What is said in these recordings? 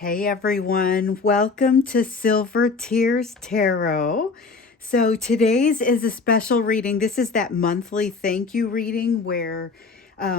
Hey everyone, welcome to Silver Tears Tarot. So today's is a special reading. This is that monthly thank you reading where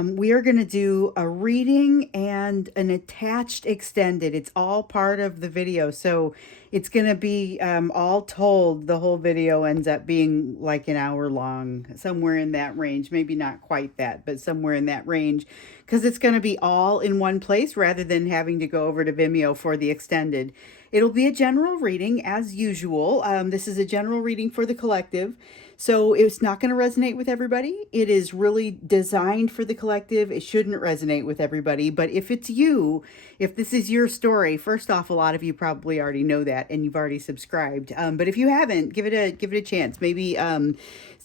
we are going to do a reading and an attached extended. It's all part of the video. So it's going to be all told. The whole video ends up being like an hour long, somewhere in that range. Maybe not quite that, but somewhere in that range. Because it's going to be all in one place rather than having to go over to Vimeo for the extended. It'll be a general reading as usual. This is a general reading for the collective. So it's not going to resonate with everybody. It is really designed for the collective. It shouldn't resonate with everybody. But if it's you, if this is your story, first off, a lot of you probably already know that and you've already subscribed. But if you haven't, give it a chance. Maybe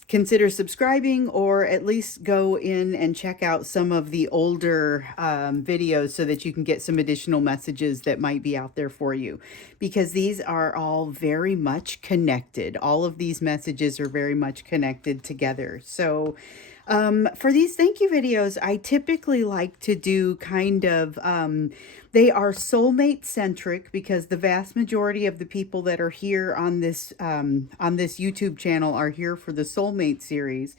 consider subscribing, or at least go in and check out some of the older videos so that you can get some additional messages that might be out there for you, because these are all very much connected. All of these messages are very much connected together. So for these thank you videos, I typically like to do kind of, they are soulmate centric, because the vast majority of the people that are here on this YouTube channel are here for the soulmate series.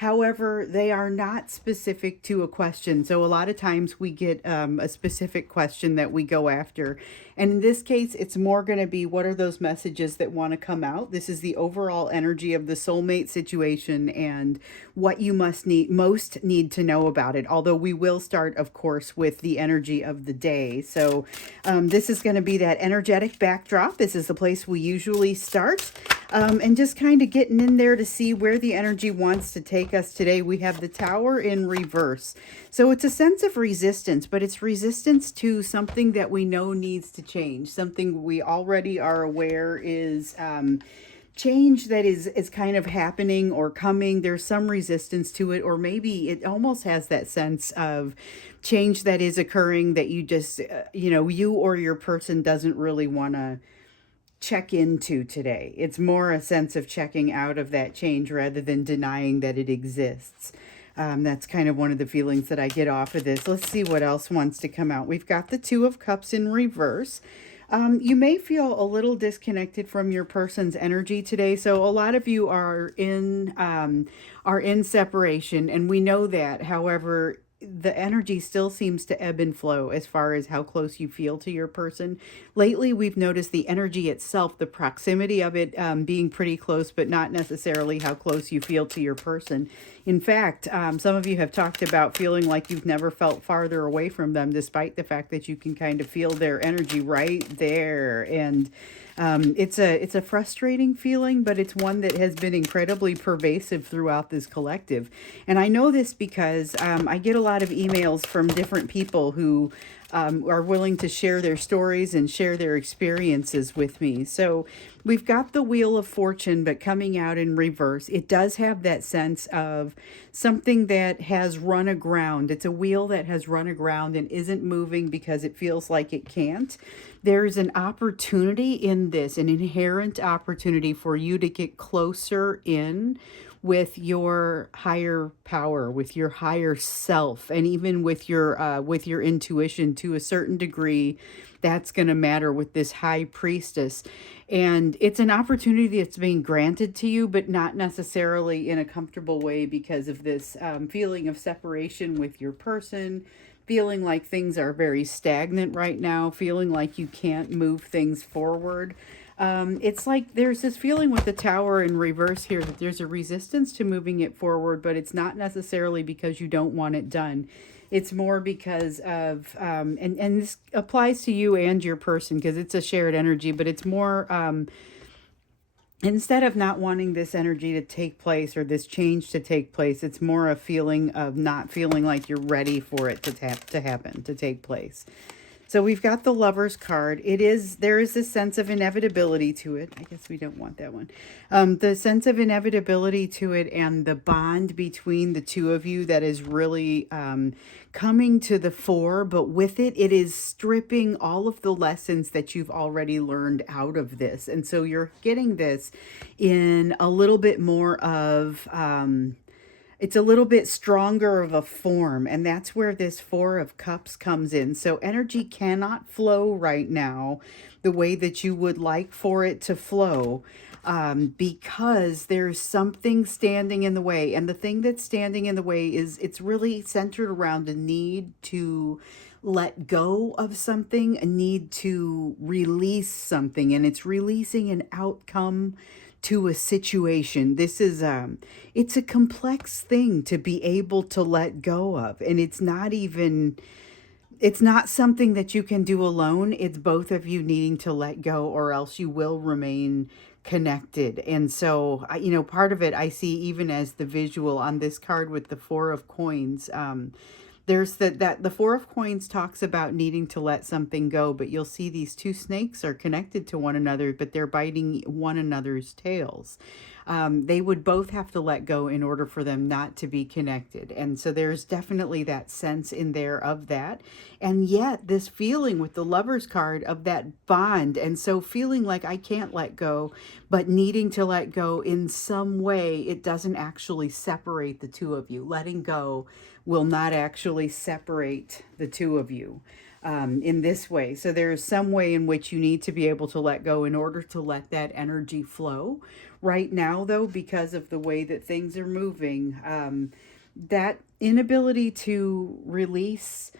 However, they are not specific to a question. So a lot of times we get a specific question that we go after. And in this case, it's more going to be, what are those messages that want to come out? This is the overall energy of the soulmate situation and what you most need to know about it. Although we will start, of course, with the energy of the day. So this is going to be that energetic backdrop. This is the place we usually start. And just kind of getting in there to see where the energy wants to take us today. We have the Tower in reverse. So it's a sense of resistance, but it's resistance to something that we know needs to change. Something we already are aware is change that is kind of happening or coming. There's some resistance to it, or maybe it almost has that sense of change that is occurring that you just, you or your person doesn't really want to check into today. It's more a sense of checking out of that change rather than denying that it exists. That's kind of one of the feelings that I get off of this. Let's see what else wants to come out. We've got the Two of Cups in reverse. You may feel a little disconnected from your person's energy today. So a lot of you are in separation, and we know that. However, the energy still seems to ebb and flow as far as how close you feel to your person. Lately, we've noticed the energy itself, the proximity of it being pretty close, but not necessarily how close you feel to your person. In fact, some of you have talked about feeling like you've never felt farther away from them, despite the fact that you can kind of feel their energy right there. And it's a frustrating feeling, but it's one that has been incredibly pervasive throughout this collective. And I know this because I get a lot of emails from different people who are willing to share their stories and share their experiences with me. So we've got the Wheel of Fortune, but coming out in reverse. It does have that sense of something that has run aground. It's a wheel that has run aground and isn't moving because it feels like it can't. There's an opportunity in this, an inherent opportunity for you to get closer in with your higher power, with your higher self, and even with your intuition to a certain degree. That's going to matter with this High Priestess. And it's an opportunity that's being granted to you, but not necessarily in a comfortable way, because of this feeling of separation with your person, feeling like things are very stagnant right now, feeling like you can't move things forward. It's like there's this feeling with the Tower in reverse here that there's a resistance to moving it forward, but it's not necessarily because you don't want it done. It's more because of, and this applies to you and your person because it's a shared energy, but it's more, instead of not wanting this energy to take place or this change to take place, it's more a feeling of not feeling like you're ready for it to happen, to take place. So we've got the Lover's card. There is this sense of inevitability to it. I guess we don't want that one. The sense of inevitability to it and the bond between the two of you that is really coming to the fore. But with it, it is stripping all of the lessons that you've already learned out of this. And so you're getting this in a little bit more of it's a little bit stronger of a form, and that's where this Four of Cups comes in. So energy cannot flow right now the way that you would like for it to flow, because there's something standing in the way. And the thing that's standing in the way is it's really centered around a need to let go of something, a need to release something, and it's releasing an outcome to a situation. This is it's a complex thing to be able to let go of, and it's not something that you can do alone. It's both of you needing to let go, or else you will remain connected. And so, part of it I see even as the visual on this card with the Four of Coins. There's that the Four of Coins talks about needing to let something go, but you'll see these two snakes are connected to one another, but they're biting one another's tails. They would both have to let go in order for them not to be connected. And so there's definitely that sense in there of that. And yet, this feeling with the Lover's card of that bond. And so feeling like I can't let go, but needing to let go in some way, it doesn't actually separate the two of you. Letting go will not actually separate the two of you in this way. So there is some way in which you need to be able to let go in order to let that energy flow. Right now, though, because of the way that things are moving, that inability to release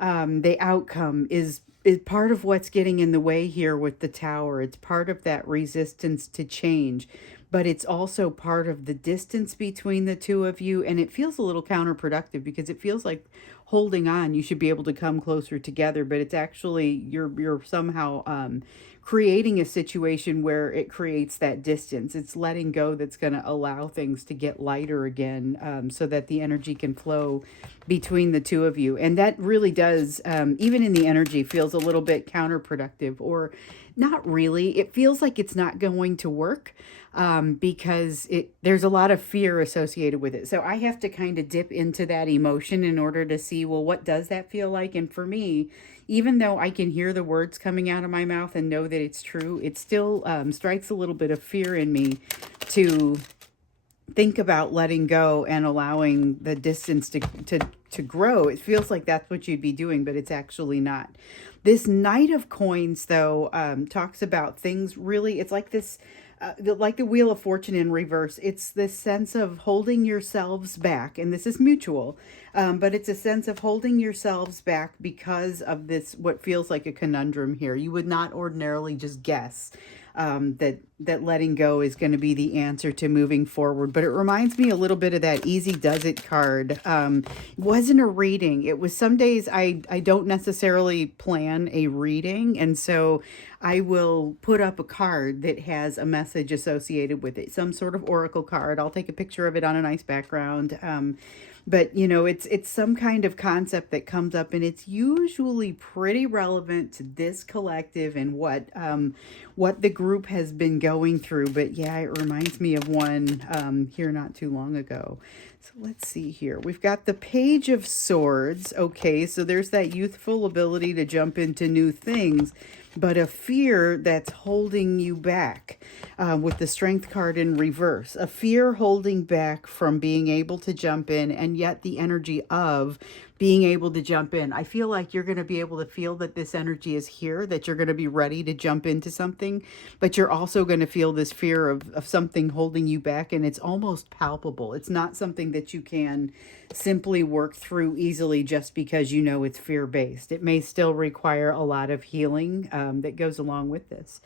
the outcome is part of what's getting in the way here with the Tower. It's part of that resistance to change, but it's also part of the distance between the two of you. And it feels a little counterproductive because it feels like holding on, you should be able to come closer together, but it's actually you're somehow creating a situation where it creates that distance. It's letting go that's going to allow things to get lighter again, so that the energy can flow between the two of you. And that really does, even in the energy, feels a little bit counterproductive, or not really. It feels like it's not going to work, because there's a lot of fear associated with it. So I have to kind of dip into that emotion in order to see, well, what does that feel like? And for me, even though I can hear the words coming out of my mouth and know that it's true, it still strikes a little bit of fear in me to think about letting go and allowing the distance to grow. It feels like that's what you'd be doing, but it's actually not. This Knight of Coins, though, talks about things really, it's like this, like the Wheel of Fortune in reverse. It's this sense of holding yourselves back, and this is mutual, but it's a sense of holding yourselves back because of this, what feels like a conundrum here. You would not ordinarily just guess that letting go is going to be the answer to moving forward. But it reminds me a little bit of that Easy Does It card. It wasn't a reading. It was some days I don't necessarily plan a reading. And so I will put up a card that has a message associated with it, some sort of oracle card. I'll take a picture of it on a nice background. But it's some kind of concept that comes up, and it's usually pretty relevant to this collective and what the group has been going through. But yeah, it reminds me of one here not too long ago. So let's see here. We've got the Page of Swords. Okay, so there's that youthful ability to jump into new things, but a fear that's holding you back, with the Strength card in reverse. A fear holding back from being able to jump in, and yet the energy of being able to jump in. I feel like you're going to be able to feel that this energy is here, that you're going to be ready to jump into something, but you're also going to feel this fear of something holding you back, and it's almost palpable. It's not something that you can simply work through easily just because you know it's fear-based. It may still require a lot of healing that goes along with this.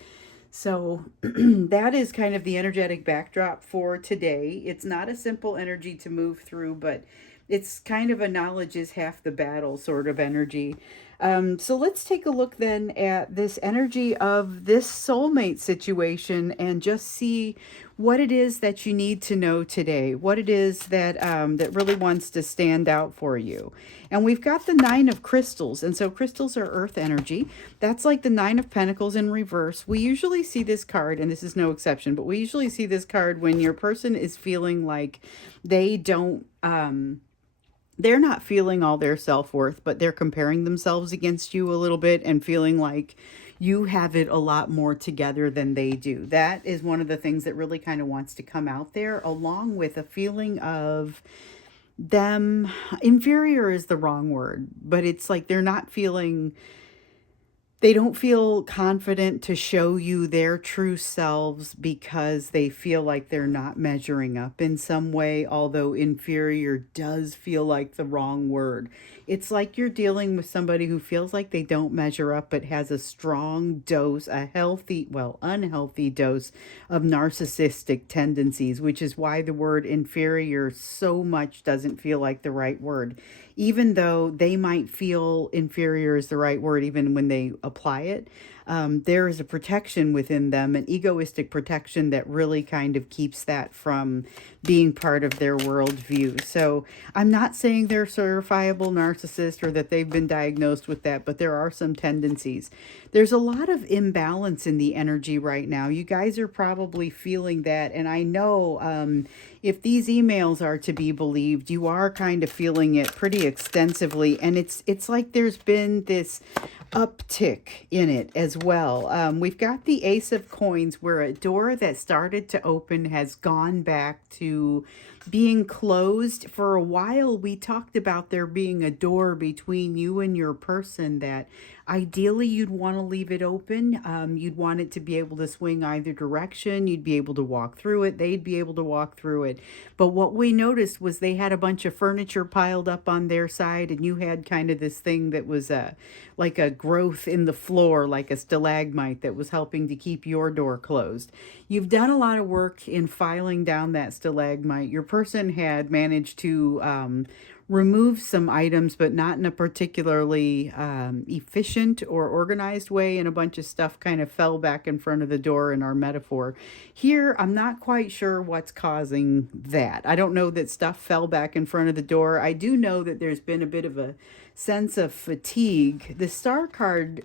So that is kind of the energetic backdrop for today. It's not a simple energy to move through, but it's kind of a knowledge is half the battle sort of energy. So let's take a look then at this energy of this soulmate situation and just see what it is that you need to know today, what it is that that really wants to stand out for you. And we've got the Nine of Crystals, and so crystals are earth energy. That's like the Nine of Pentacles in reverse. We usually see this card, and this is no exception, but we usually see this card when your person is feeling like they don't they're not feeling all their self-worth, but they're comparing themselves against you a little bit and feeling like you have it a lot more together than they do. That is one of the things that really kind of wants to come out there, along with a feeling of them. Inferior is the wrong word, but it's like they're not feeling, they don't feel confident to show you their true selves because they feel like they're not measuring up in some way, although inferior does feel like the wrong word. It's like you're dealing with somebody who feels like they don't measure up but has a strong dose, a healthy, well, unhealthy dose of narcissistic tendencies, which is why the word inferior so much doesn't feel like the right word, even though they might feel inferior is the right word, even when they apply it. There is a protection within them, an egoistic protection that really kind of keeps that from being part of their worldview. So I'm not saying they're certifiable narcissist or that they've been diagnosed with that, but there are some tendencies. There's a lot of imbalance in the energy right now. You guys are probably feeling that, and I know if these emails are to be believed, you are kind of feeling it pretty extensively, and it's like there's been this uptick in it as well. We've got the Ace of Coins, where a door that started to open has gone back to being closed. For a while, we talked about there being a door between you and your person that ideally you'd want to leave it open. You'd want it to be able to swing either direction. You'd be able to walk through it. They'd be able to walk through it. But what we noticed was they had a bunch of furniture piled up on their side, and you had kind of this thing that was like a growth in the floor, like a stalagmite that was helping to keep your door closed. You've done a lot of work in filing down that stalagmite. Your person had managed to remove some items, but not in a particularly efficient or organized way, and a bunch of stuff kind of fell back in front of the door in our metaphor. Here, I'm not quite sure what's causing that. I don't know that stuff fell back in front of the door. I do know that there's been a bit of a sense of fatigue. The star card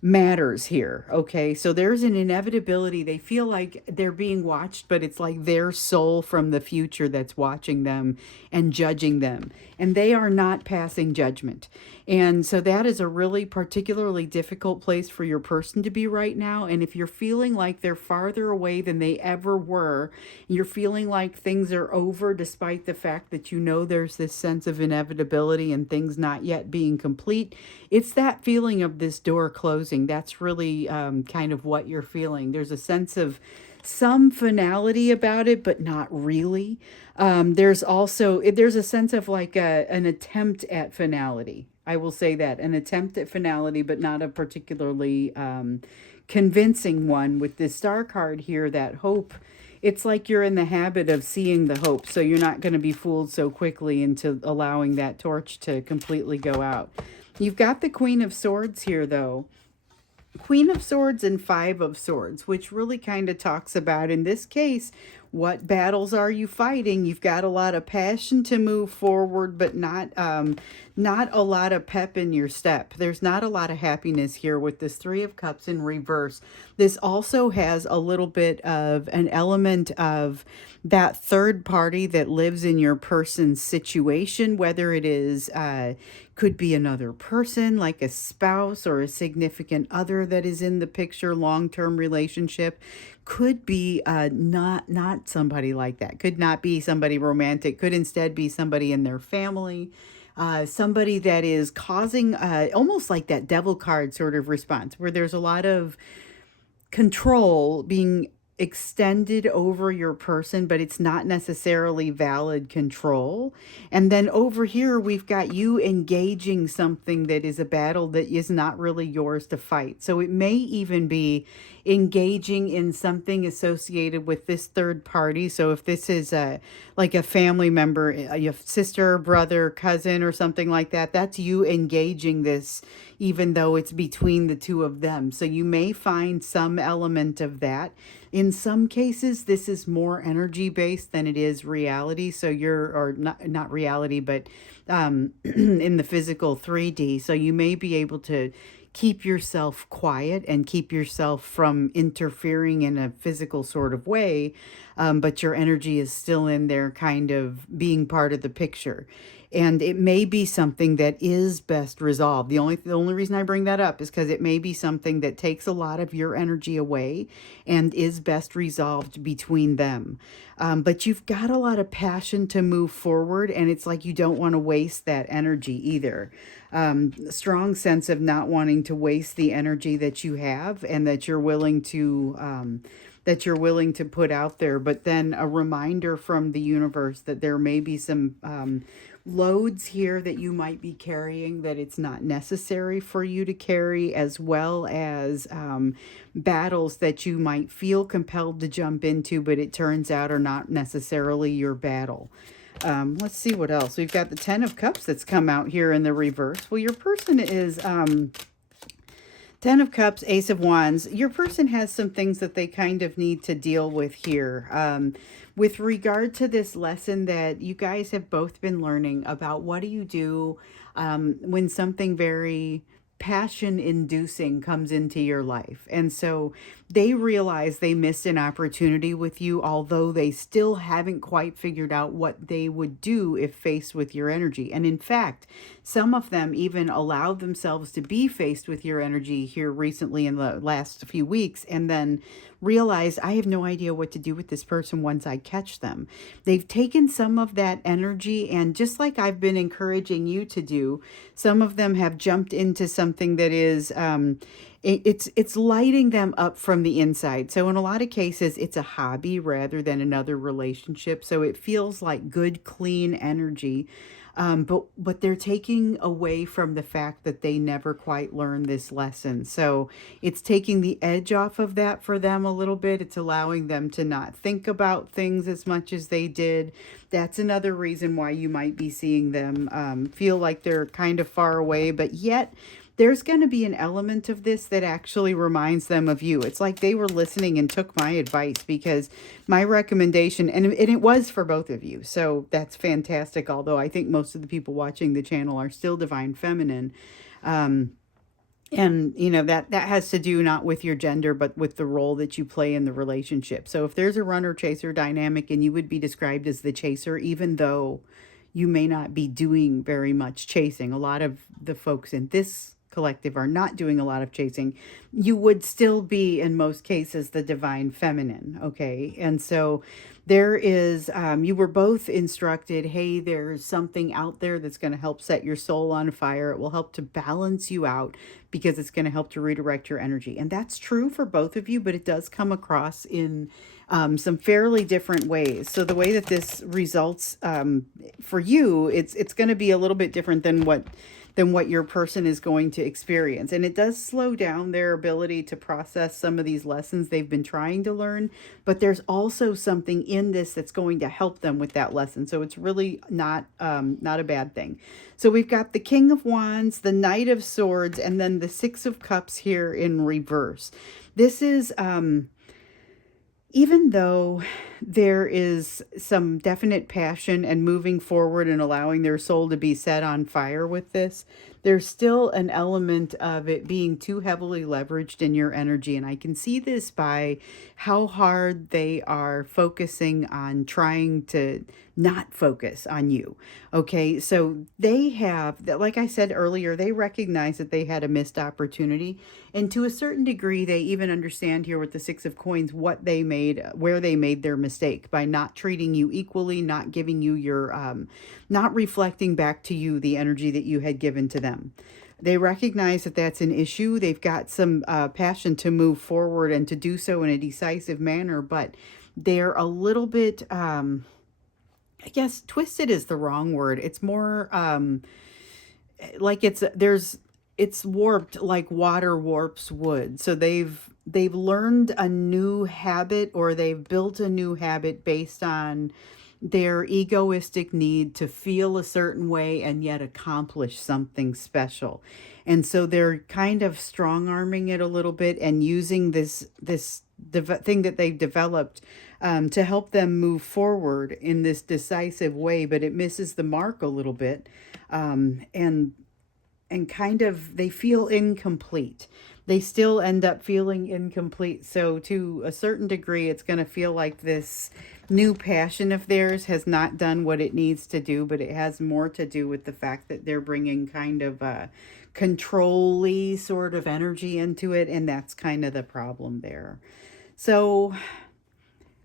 matters here. Okay. So there's an inevitability. They feel like they're being watched, but it's like their soul from the future that's watching them and judging them. And they are not passing judgment. And so that is a really particularly difficult place for your person to be right now. And if you're feeling like they're farther away than they ever were, you're feeling like things are over despite the fact that you know there's this sense of inevitability and things not yet being complete, it's that feeling of this door closing. That's really kind of what you're feeling. There's a sense of some finality about it, but not really. There's a sense of like an attempt at finality. I will say that, an attempt at finality, but not a particularly convincing one. With this star card here, that hope, it's like you're in the habit of seeing the hope, so you're not going to be fooled so quickly into allowing that torch to completely go out. You've got the Queen of Swords here, though. Queen of Swords and Five of Swords, which really kind of talks about, in this case, what battles are you fighting? You've got a lot of passion to move forward, but not a lot of pep in your step. There's not a lot of happiness here with this Three of Cups in reverse. This also has a little bit of an element of that third party that lives in your person's situation, whether it is could be another person like a spouse or a significant other that is in the picture, long-term relationship. Could be not somebody like that. Could not be somebody romantic. Could instead be somebody in their family. Somebody that is causing almost like that devil card sort of response, where there's a lot of control being extended over your person, but it's not necessarily valid control. And then over here, we've got you engaging something that is a battle that is not really yours to fight. So it may even be engaging in something associated with this third party. So if this is like a family member, your sister, brother, cousin, or something like that, that's you engaging this, even though it's between the two of them. So you may find some element of that. In some cases, this is more energy based than it is reality. So or not reality, but in the physical 3D. So you may be able to keep yourself quiet and keep yourself from interfering in a physical sort of way, but your energy is still in there kind of being part of the picture. And it may be something that is best resolved. The only reason I bring that up is because it may be something that takes a lot of your energy away and is best resolved between them. But you've got a lot of passion to move forward, and it's like you don't want to waste that energy either. Strong sense of not wanting to waste the energy that you have and that you're willing to put out there. But then a reminder from the universe that there may be some loads here that you might be carrying that it's not necessary for you to carry, as well as battles that you might feel compelled to jump into, but it turns out are not necessarily your battle. Let's see what else. We've got the Ten of Cups that's come out here in the reverse. Well, your person is Ten of Cups, Ace of Wands. Your person has some things that they kind of need to deal with here. With regard to this lesson that you guys have both been learning about, what do you do when something very passion inducing comes into your life? And so they realize they missed an opportunity with you, although they still haven't quite figured out what they would do if faced with your energy. And in fact, some of them even allowed themselves to be faced with your energy here recently in the last few weeks, and then realize, I have no idea what to do with this person once I catch them. They've taken some of that energy, and just like I've been encouraging you to do, some of them have jumped into something that is it's lighting them up from the inside. So in a lot of cases, it's a hobby rather than another relationship. So it feels like good, clean energy. But they're taking away from the fact that they never quite learned this lesson. So it's taking the edge off of that for them a little bit. It's allowing them to not think about things as much as they did. That's another reason why you might be seeing them feel like they're kind of far away, but yet there's going to be an element of this that actually reminds them of you. It's like they were listening and took my advice, because my recommendation, and it was for both of you. So that's fantastic. Although I think most of the people watching the channel are still divine feminine. And that has to do not with your gender, but with the role that you play in the relationship. So if there's a runner chaser dynamic and you would be described as the chaser, even though you may not be doing very much chasing, a lot of the folks in this collective are not doing a lot of chasing, you would still be in most cases the divine feminine. Okay. And so there is you were both instructed, hey, there's something out there that's going to help set your soul on fire. It will help to balance you out, because it's going to help to redirect your energy. And that's true for both of you, but it does come across in some fairly different ways. So the way that this results for you, it's going to be a little bit different than what your person is going to experience. And it does slow down their ability to process some of these lessons they've been trying to learn, but there's also something in this that's going to help them with that lesson. So it's really not a bad thing. So we've got the King of Wands, the Knight of Swords, and then the Six of Cups here in reverse. This is even though there is some definite passion and moving forward and allowing their soul to be set on fire with this, there's still an element of it being too heavily leveraged in your energy. And I can see this by how hard they are focusing on trying to not focus on you. Okay, so they have, like I said earlier, they recognize that they had a missed opportunity. And to a certain degree, they even understand here with the Six of Coins what they made, where they made their mistake by not treating you equally, not giving you your, not reflecting back to you the energy that you had given to them. They recognize that that's an issue. They've got some passion to move forward and to do so in a decisive manner, but they're a little bit, I guess twisted is the wrong word. It's more like it's warped like water warps wood. So they've learned a new habit, or they've built a new habit based on their egoistic need to feel a certain way and yet accomplish something special. And so they're kind of strong arming it a little bit and using this thing that they've developed to help them move forward in this decisive way, but it misses the mark a little bit. And and kind of they feel incomplete. They still end up feeling incomplete. So to a certain degree, it's going to feel like this new passion of theirs has not done what it needs to do, but it has more to do with the fact that they're bringing kind of a control-y sort of energy into it, and that's kind of the problem there. So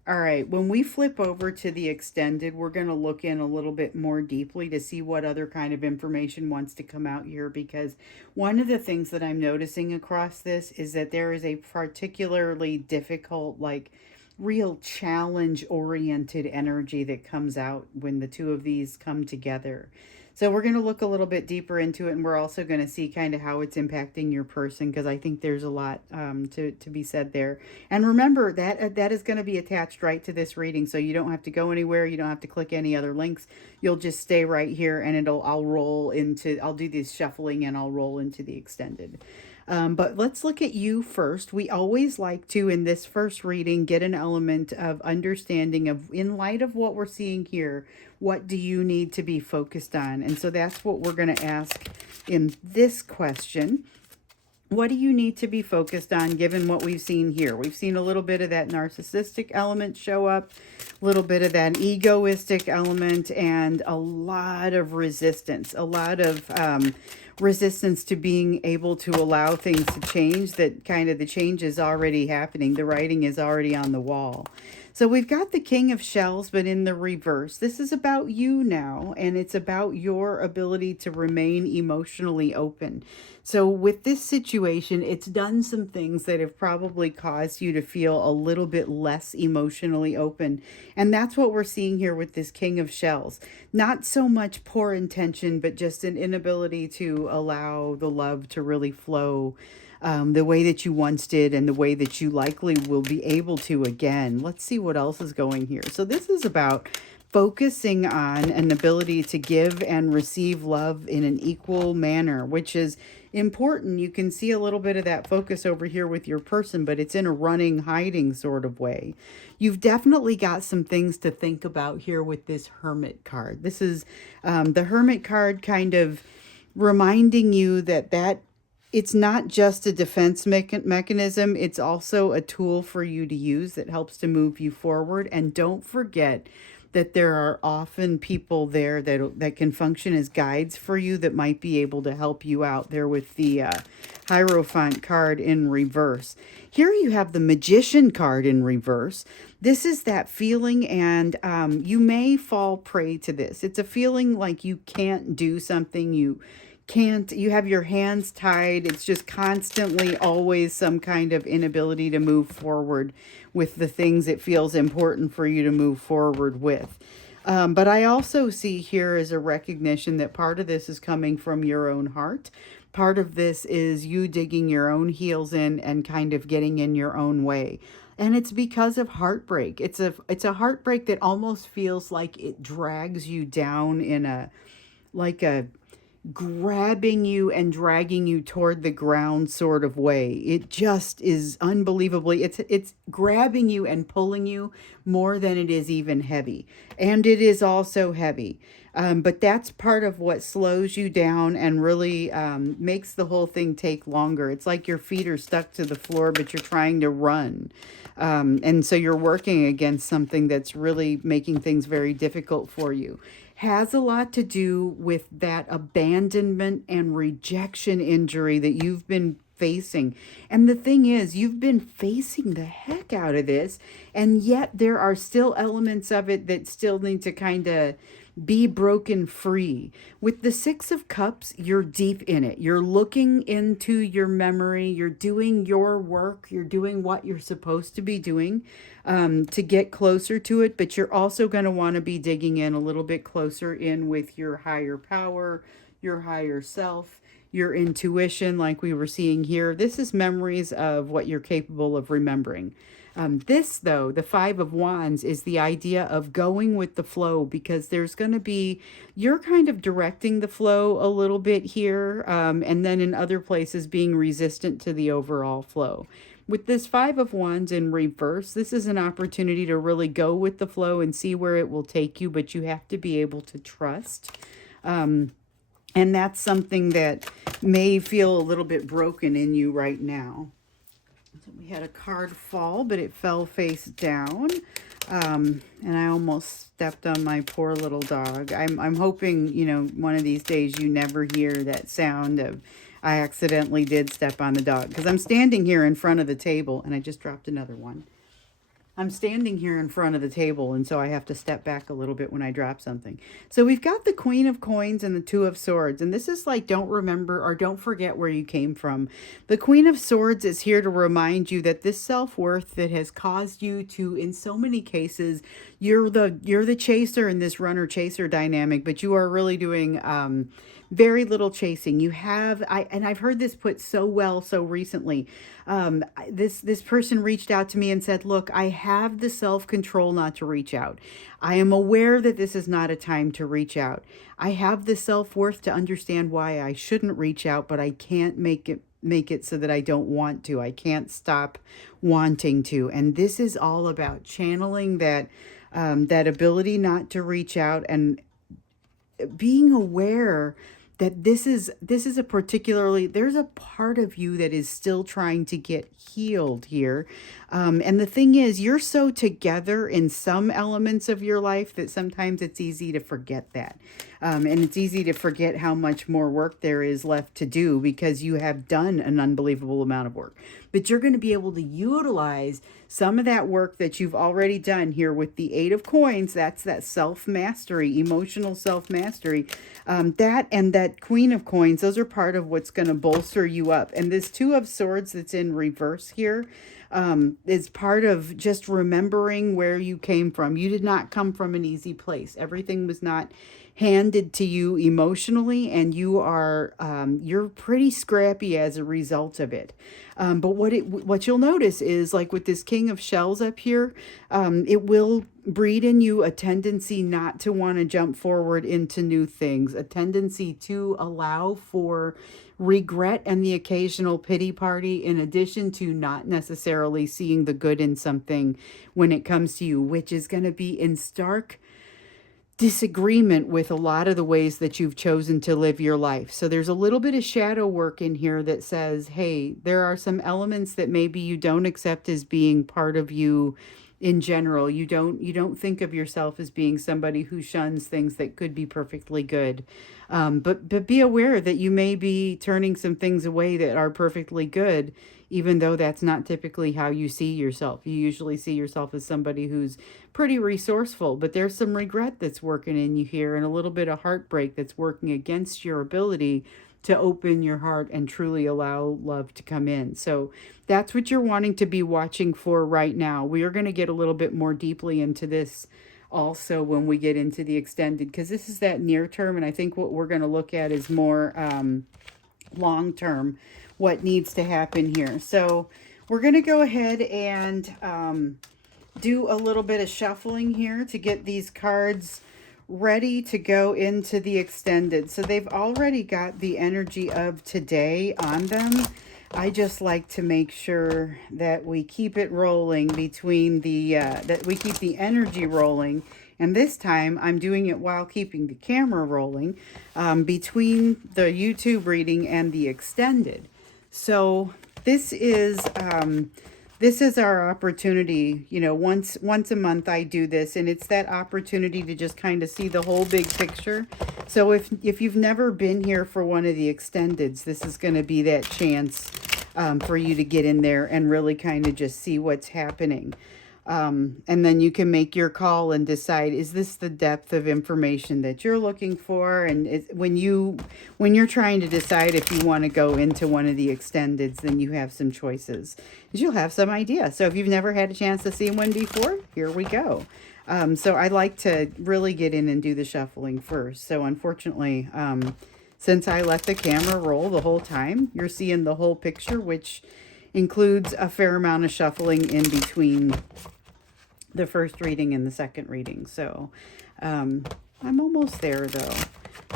all right, when we flip over to the extended, we're going to look in a little bit more deeply to see what other kind of information wants to come out here, because one of the things that I'm noticing across this is that there is a particularly difficult, like real challenge oriented energy that comes out when the two of these come together. So we're going to look a little bit deeper into it, and we're also going to see kind of how it's impacting your person, because I think there's a lot to be said there. And remember that that is going to be attached right to this reading, so you don't have to go anywhere. You don't have to click any other links. You'll just stay right here, and I'll do this shuffling, and I'll roll into the extended. But let's look at you first. We always like to, in this first reading, get an element of understanding of, in light of what we're seeing here, what do you need to be focused on? And so that's what we're going to ask in this question. What do you need to be focused on given what we've seen here? We've seen a little bit of that narcissistic element show up, a little bit of that egoistic element, and a lot of resistance, resistance to being able to allow things to change, that kind of the change is already happening. The writing is already on the wall. So we've got the King of Shells, but in the reverse. This is about you now, and it's about your ability to remain emotionally open. So with this situation, it's done some things that have probably caused you to feel a little bit less emotionally open. And that's what we're seeing here with this King of Shells. Not so much poor intention, but just an inability to allow the love to really flow the way that you once did, and the way that you likely will be able to again. Let's see what else is going here. So this is about focusing on an ability to give and receive love in an equal manner, which is important. You can see a little bit of that focus over here with your person, but it's in a running, hiding sort of way. You've definitely got some things to think about here with this Hermit card. This is the Hermit card kind of reminding you that it's not just a defense mechanism, it's also a tool for you to use that helps to move you forward. And don't forget that there are often people there that can function as guides for you, that might be able to help you out there with the Hierophant card in reverse. Here you have the Magician card in reverse. This is that feeling, and you may fall prey to this. It's a feeling like you can't do something, you have your hands tied. It's just constantly always some kind of inability to move forward with the things it feels important for you to move forward with. But I also see here is a recognition that part of this is coming from your own heart. Part of this is you digging your own heels in and kind of getting in your own way. And it's because of heartbreak. It's a heartbreak that almost feels like it drags you down in a grabbing you and dragging you toward the ground sort of way. It just is unbelievably, it's grabbing you and pulling you more than it is even heavy. And it is also heavy. But that's part of what slows you down and really makes the whole thing take longer. It's like your feet are stuck to the floor, but you're trying to run. And so you're working against something that's really making things very difficult for you. Has a lot to do with that abandonment and rejection injury that you've been facing. And the thing is, you've been facing the heck out of this, and yet there are still elements of it that still need to kind of be broken free. With the Six of Cups, you're deep in it. You're looking into your memory. You're doing your work. You're doing what you're supposed to be doing to get closer to it. But you're also going to want to be digging in a little bit closer in with your higher power, your higher self, your intuition, like we were seeing here. This is memories of what you're capable of remembering. This, though, the Five of Wands, is the idea of going with the flow, because there's going to be, you're kind of directing the flow a little bit here, and then in other places being resistant to the overall flow. With this Five of Wands in reverse, this is an opportunity to really go with the flow and see where it will take you, but you have to be able to trust. And that's something that may feel a little bit broken in you right now. So we had a card fall, but it fell face down. And I almost stepped on my poor little dog. I'm hoping, you know, one of these days you never hear that sound of I accidentally did step on the dog. Because I'm standing here in front of the table, and I just dropped another one. I'm standing here in front of the table, and so I have to step back a little bit when I drop something. So we've got the Queen of Coins and the Two of Swords, and this is like don't remember or don't forget where you came from. The Queen of Swords is here to remind you that this self-worth that has caused you to, in so many cases, you're the chaser in this runner-chaser dynamic, but you are really doing very little chasing. You have, and I've heard this put so well so recently. This person reached out to me and said, "Look, I have the self-control not to reach out. I am aware that this is not a time to reach out. I have the self-worth to understand why I shouldn't reach out, but I can't make it so that I don't want to. I can't stop wanting to." And this is all about channeling that ability not to reach out and being aware that this is a particularly, there's a part of you that is still trying to get healed here. And the thing is, you're so together in some elements of your life that sometimes it's easy to forget that. And it's easy to forget how much more work there is left to do because you have done an unbelievable amount of work. But you're going to be able to utilize some of that work that you've already done here with the Eight of Coins. That's that self-mastery, emotional self-mastery. That and that Queen of Coins, those are part of what's going to bolster you up. And this Two of Swords that's in reverse here is part of just remembering where you came from. You did not come from an easy place. Everything was not handed to you emotionally, and you're pretty scrappy as a result of it. But what you'll notice is, like with this King of Shells up here, it will breed in you a tendency not to want to jump forward into new things, a tendency to allow for regret and the occasional pity party, in addition to not necessarily seeing the good in something when it comes to you, which is going to be in stark disagreement with a lot of the ways that you've chosen to live your life. So there's a little bit of shadow work in here that says, hey, there are some elements that maybe you don't accept as being part of you in general. You don't think of yourself as being somebody who shuns things that could be perfectly good. But be aware that you may be turning some things away that are perfectly good, even though that's not typically how you see yourself. You usually see yourself as somebody who's pretty resourceful, but there's some regret that's working in you here and a little bit of heartbreak that's working against your ability to open your heart and truly allow love to come in. So that's what you're wanting to be watching for right now. We are going to get a little bit more deeply into this also when we get into the extended, because this is that near term, and I think what we're going to look at is more long term, what needs to happen here. So we're going to go ahead and do a little bit of shuffling here to get these cards ready to go into the extended. So they've already got the energy of today on them. I just like to make sure that we keep it rolling between the, that we keep the energy rolling. And this time I'm doing it while keeping the camera rolling between the YouTube reading and the extended. So this is our opportunity. You know, once a month I do this, and it's that opportunity to just kind of see the whole big picture. So if you've never been here for one of the extendeds, this is going to be that chance for you to get in there and really kind of just see what's happening. And then you can make your call and decide, is this the depth of information that you're looking for? And when you're trying to decide if you want to go into one of the extendeds, then you have some choices. You'll have some idea. So if you've never had a chance to see one before, here we go. So I like to really get in and do the shuffling first. So unfortunately, since I let the camera roll the whole time, you're seeing the whole picture, which includes a fair amount of shuffling in between the first reading and the second reading. So I'm almost there though.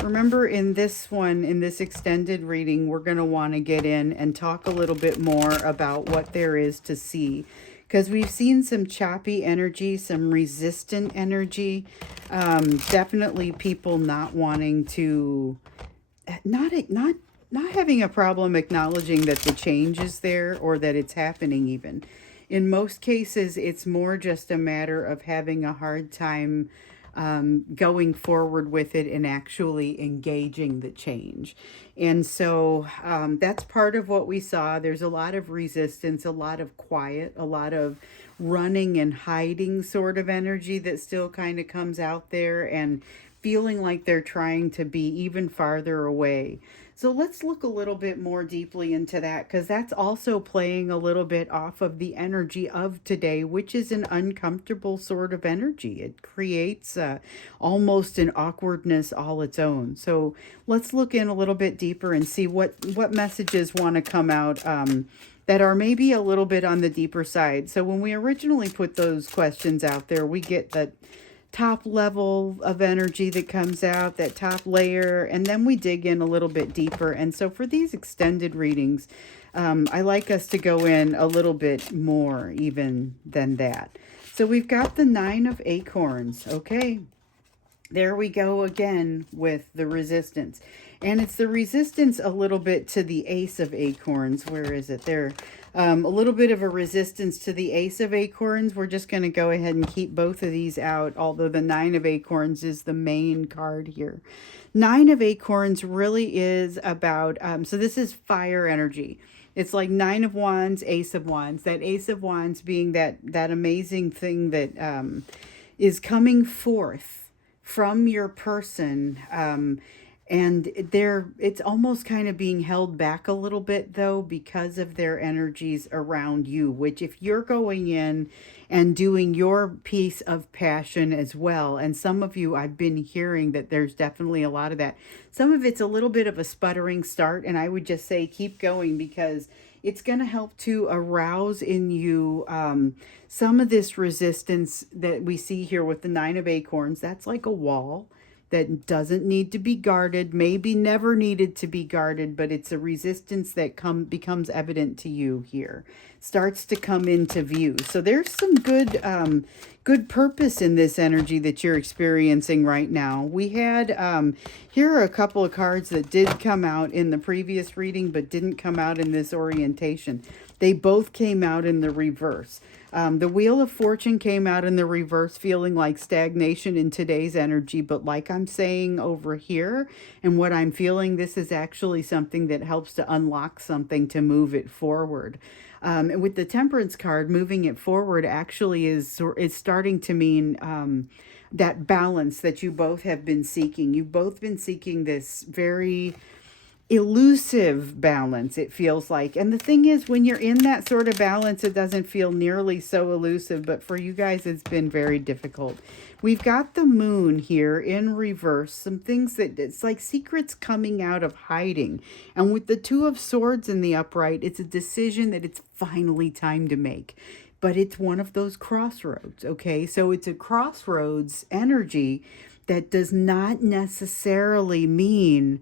Remember, in this one, in this extended reading, we're going to want to get in and talk a little bit more about what there is to see, because we've seen some choppy energy, some resistant energy, definitely people not wanting to not having a problem acknowledging that the change is there or that it's happening even. In most cases, it's more just a matter of having a hard time going forward with it and actually engaging the change. And so that's part of what we saw. There's a lot of resistance, a lot of quiet, a lot of running and hiding sort of energy that still kind of comes out there, and feeling like they're trying to be even farther away. So let's look a little bit more deeply into that, because that's also playing a little bit off of the energy of today, which is an uncomfortable sort of energy. It creates almost an awkwardness all its own. So let's look in a little bit deeper and see what messages want to come out that are maybe a little bit on the deeper side. So when we originally put those questions out there, we get that top level of energy that comes out, that top layer, and then we dig in a little bit deeper. And so for these extended readings, I like us to go in a little bit more even than that. So we've got the 9 of Acorns. Okay, there we go again with the resistance. And it's the resistance a little bit to the Ace of Acorns. Where is it? There. A little bit of a resistance to the Ace of Acorns. We're just going to go ahead and keep both of these out, although the 9 of Acorns is the main card here. 9 of Acorns really is about, so this is fire energy. It's like 9 of Wands, Ace of Wands. That Ace of Wands being that amazing thing that is coming forth from your person, and it's almost kind of being held back a little bit, though, because of their energies around you, which if you're going in and doing your piece of passion as well, and some of you, I've been hearing that there's definitely a lot of that. Some of it's a little bit of a sputtering start, and I would just say keep going, because it's going to help to arouse in you some of this resistance that we see here with the 9 of Acorns. That's like a wall that doesn't need to be guarded, maybe never needed to be guarded, but it's a resistance that becomes evident to you here, starts to come into view. So there's some good purpose in this energy that you're experiencing right now. We had, here are a couple of cards that did come out in the previous reading, but didn't come out in this orientation. They both came out in the reverse. The Wheel of Fortune came out in the reverse, feeling like stagnation in today's energy. But like I'm saying over here, and what I'm feeling, this is actually something that helps to unlock something to move it forward. And with the Temperance card, moving it forward actually is starting to mean that balance that you both have been seeking. You've both been seeking this very elusive balance, it feels like. And the thing is, when you're in that sort of balance, it doesn't feel nearly so elusive, but for you guys, it's been very difficult. We've got the Moon here in reverse, some things that it's like secrets coming out of hiding. And with the 2 of Swords in the upright, it's a decision that it's finally time to make. But it's one of those crossroads, okay? So it's a crossroads energy that does not necessarily mean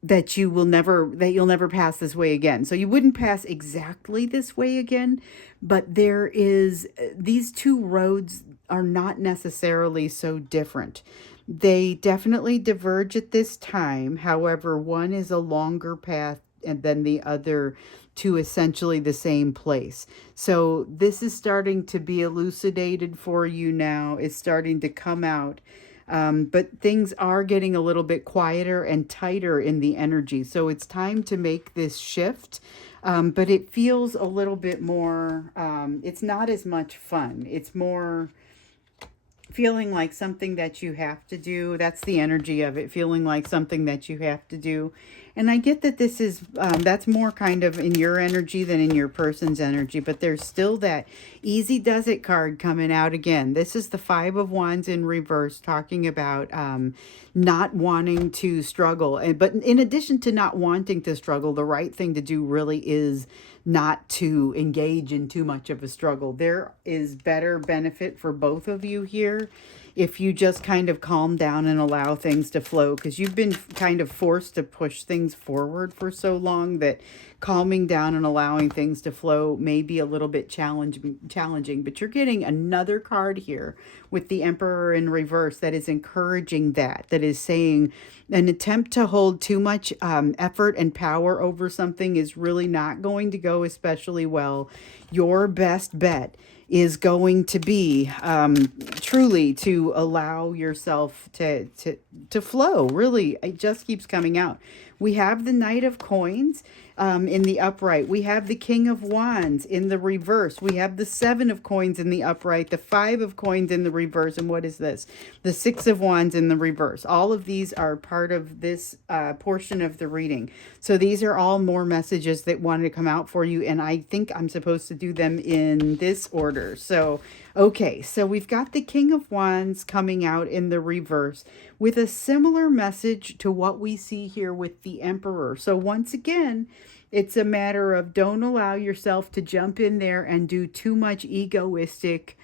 that you'll never pass this way again. So you wouldn't pass exactly this way again, but there is, these two roads are not necessarily so different. They definitely diverge at this time. However, one is a longer path and then the other to essentially the same place. So this is starting to be elucidated for you now. It's starting to come out. But things are getting a little bit quieter and tighter in the energy. So it's time to make this shift. But it feels a little bit more, it's not as much fun. It's more feeling like something that you have to do. That's the energy of it, feeling like something that you have to do. And I get that this is, that's more kind of in your energy than in your person's energy, but there's still that easy does it card coming out again. This is the 5 of Wands in reverse, talking about not wanting to struggle. But in addition to not wanting to struggle, the right thing to do really is not to engage in too much of a struggle. There is better benefit for both of you here. if you just kind of calm down and allow things to flow, because you've been kind of forced to push things forward for so long that calming down and allowing things to flow may be a little bit challenging. But you're getting another card here with the Emperor in reverse that is encouraging that is saying an attempt to hold too much effort and power over something is really not going to go especially well. Your best bet is going to be truly to allow yourself to flow. Really, it just keeps coming out. We have the Knight of Coins in the upright. We have the King of Wands in the reverse. We have the Seven of Coins in the upright, the Five of Coins in the reverse. And what is this? The Six of Wands in the reverse. All of these are part of this portion of the reading. So these are all more messages that wanted to come out for you. And I think I'm supposed to do them in this order. So, okay, so we've got the King of Wands coming out in the reverse with a similar message to what we see here with the Emperor. So once again, it's a matter of don't allow yourself to jump in there and do too much egoistic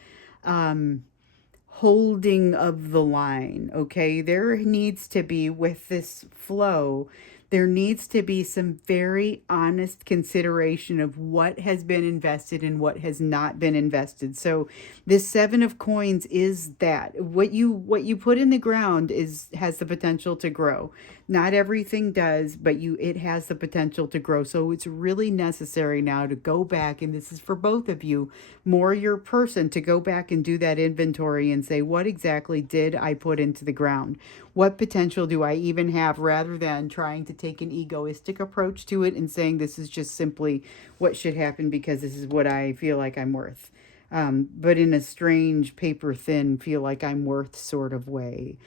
holding of the line, okay? There needs to be, with this flow, there needs to be some very honest consideration of what has been invested and what has not been invested. So this Seven of Coins is that. What you put in the ground has the potential to grow. Not everything does, but it has the potential to grow. So it's really necessary now to go back, and this is for both of you, more your person, to go back and do that inventory and say, what exactly did I put into the ground? What potential do I even have, rather than trying to take an egoistic approach to it and saying this is just simply what should happen because this is what I feel like I'm worth. But in a strange, paper thin, feel like I'm worth sort of way.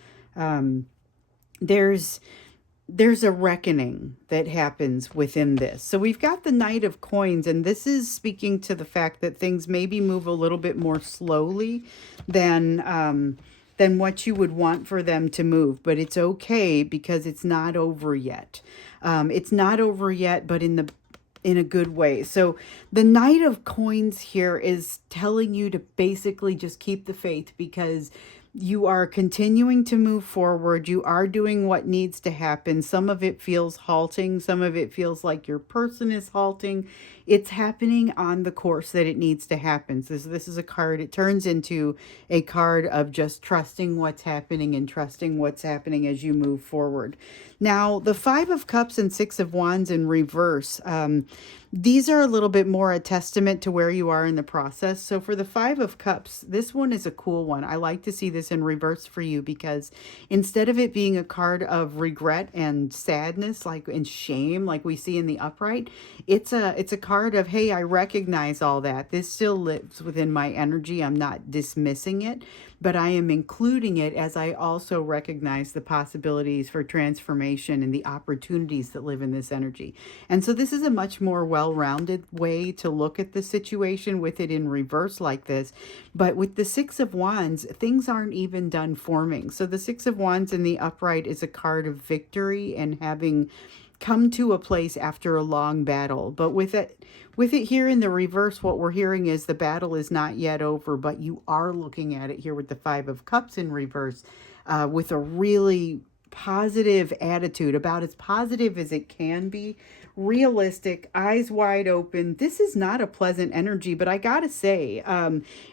There's a reckoning that happens within this. So we've got the Knight of Coins, and this is speaking to the fact that things maybe move a little bit more slowly than what you would want for them to move. But it's okay because it's not over yet. It's not over yet, but in a good way. So the Knight of Coins here is telling you to basically just keep the faith, because you are continuing to move forward. You are doing what needs to happen. Some of it feels halting. Some of it feels like your person is halting. It's happening on the course that it needs to happen. So this is a card. It turns into a card of just trusting what's happening and trusting what's happening as you move forward. Now, the Five of Cups and Six of Wands in reverse, these are a little bit more a testament to where you are in the process. So for the Five of Cups, this one is a cool one. I like to see this in reverse for you, because instead of it being a card of regret and sadness, and shame, like we see in the upright, it's a card of, hey, I recognize all that. This still lives within my energy. I'm not dismissing it, but I am including it as I also recognize the possibilities for transformation and the opportunities that live in this energy. And so this is a much more well-rounded way to look at the situation with it in reverse like this. But with the Six of Wands, things aren't even done forming. So the Six of Wands in the upright is a card of victory and having come to a place after a long battle. But with it here in the reverse, what we're hearing is the battle is not yet over, but you are looking at it here with the Five of Cups in reverse with a really positive attitude, about as positive as it can be, realistic, eyes wide open. This is not a pleasant energy, but I gotta say,